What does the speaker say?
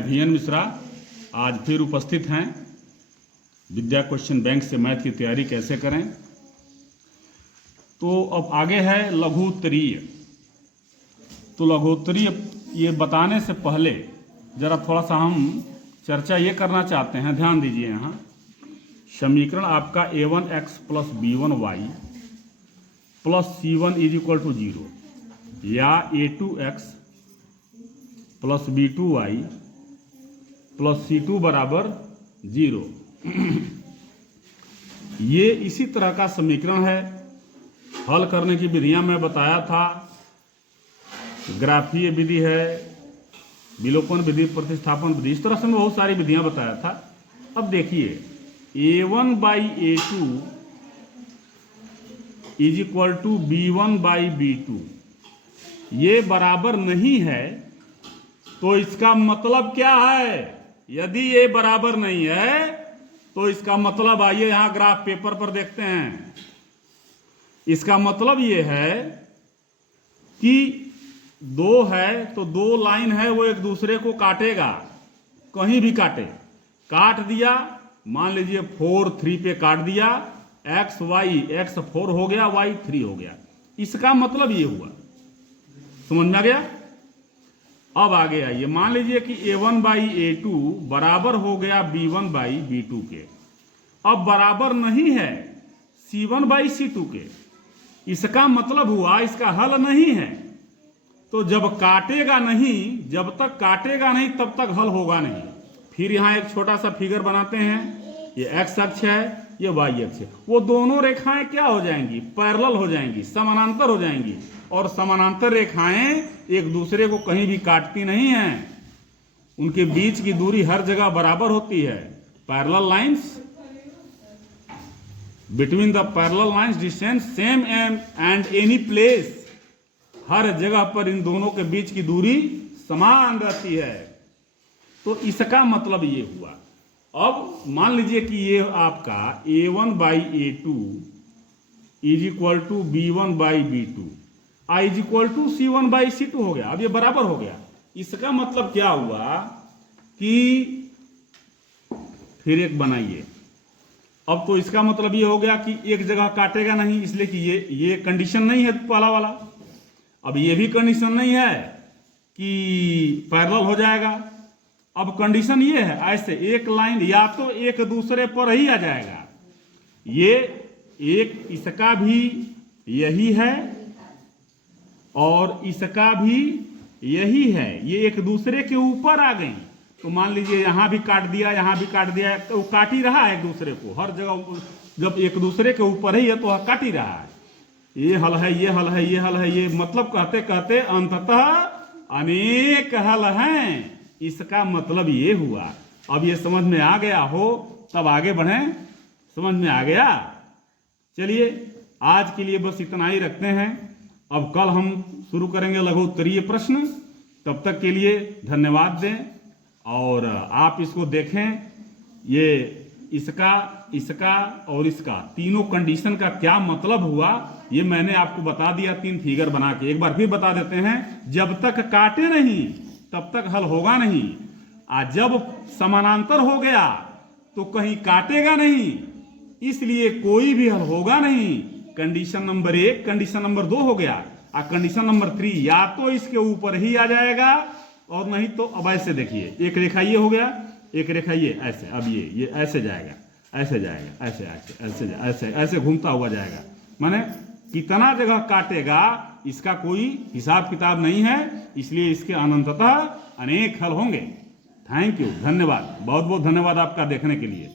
VN Mishra आज फिर उपस्थित हैं विद्या क्वेश्चन बैंक से मैथ की तैयारी कैसे करें। तो अब आगे है लघुत्तरीय। तो लघुत्तरीय ये बताने से पहले जरा थोड़ा सा हम चर्चा ये करना चाहते हैं, ध्यान दीजिए। यहाँ समीकरण आपका a1x plus b1y plus c1 is equal to 0 या a2x plus b2y plus c2 बराबर 0 ये इसी तरह का समीकरण है। हल करने की विधियां मैं बताया था, ग्राफीय विधि है, विलोपन विधि, प्रतिस्थापन विधि, इस तरह से मैं बहुत सारी विधियां बताया था। अब देखिए a1 by a2 is equal to b1 by b2 ये बराबर नहीं है, तो इसका मतलब क्या है? यदि ये बराबर नहीं है तो इसका मतलब, आइए यहां ग्राफ पेपर पर देखते हैं। इसका मतलब ये है कि दो है तो दो लाइन है, वो एक दूसरे को काटेगा, कहीं भी काटे। काट दिया, मान लीजिए 4 3 पे काट दिया, x y, x 4 हो गया, y 3 हो गया। इसका मतलब ये हुआ, समझ में आ गया? अब आगे आइए, मान लीजिए कि a1 बाई a2 बराबर हो गया b1 बाई b2 के। अब बराबर नहीं है c1 बाई c2 के। इसका मतलब हुआ इसका हल नहीं है। तो जब काटेगा नहीं, जब तक काटेगा नहीं तब तक हल होगा नहीं। फिर यहां एक छोटा सा फिगर बनाते हैं। ये x अक्ष है, ये y अक्ष है। वो दोनों रेखाएं क्या हो जाएंगी? पैरेलल हो जाएंगी, समानांतर हो जाएंगी। और समानांतर रेखाएं एक दूसरे को कहीं भी काटती नहीं हैं, उनके बीच की दूरी हर जगह बराबर होती है। Parallel lines, between the parallel lines distance same and any place, हर जगह पर इन दोनों के बीच की दूरी समान रहती है। तो इसका मतलब ये हुआ। अब मान लीजिए कि ये आपका a1 by a2 is equal to b1 by b2 is equal to c1 by c2 हो गया। अब ये बराबर हो गया। इसका मतलब क्या हुआ कि फिर एक बनाइए। अब तो इसका मतलब ये हो गया कि एक जगह काटेगा नहीं, इसलिए कि ये कंडीशन नहीं है पहला वाला। अब ये भी कंडीशन नहीं है कि पैरेलल हो जाएगा। अब कंडीशन ये है, ऐसे एक लाइन या तो एक दूसरे पर ही आ जाएगा। ये एक इसका भी यही है और इसका भी यही है, ये एक दूसरे के ऊपर आ गई। तो मान लीजिए यहां भी काट दिया, यहां भी काट दिया, तो वो काट ही रहा है एक दूसरे को। हर जगह जब एक दूसरे के ऊपर ही है तो वह काट ही रहा है। ये हल है, ये हल है, ये हल है, ये मतलब कहते कहते अंततः अनेक हल हैं। इसका मतलब ये हुआ। अब ये समझ में आ गया हो तब आगे बढ़ें। समझ में आ गया? चलिए आज के लिए बस इतना ही रखते हैं। अब कल हम शुरू करेंगे लघु उत्तरीय प्रश्न। तब तक के लिए धन्यवाद दें और आप इसको देखें। ये इसका और इसका तीनों कंडीशन का क्या मतलब हुआ ये मैंने आपको बता दिया 3 फिगर बना के। एक बार फिर बता देते हैं। जब तक काटे नहीं तब तक हल होगा नहीं, और जब समानांतर हो गया तो कहीं काटेगा नहीं, इसलिए कोई भी हल होगा नहीं। कंडीशन नंबर 1, कंडीशन नंबर 2 हो गया, और कंडीशन नंबर 3 या तो इसके ऊपर ही आ जाएगा और नहीं तो अब ऐसे देखिए, एक रेखा ये हो गया, एक रेखा ये ऐसे। अब ये ऐसे जाएगा, ऐसे जाएगा, ऐसे ऐसे ऐसे ऐसे ऐसे घूमता हुआ जाएगा। माने कितना जगह काटेगा इसका कोई हिसाब किताब नहीं है, इसलिए इसके अनंततः अनेक हल होंगे। थैंक यू, धन्यवाद, बहुत बहुत धन्यवाद आपका देखने के लिए।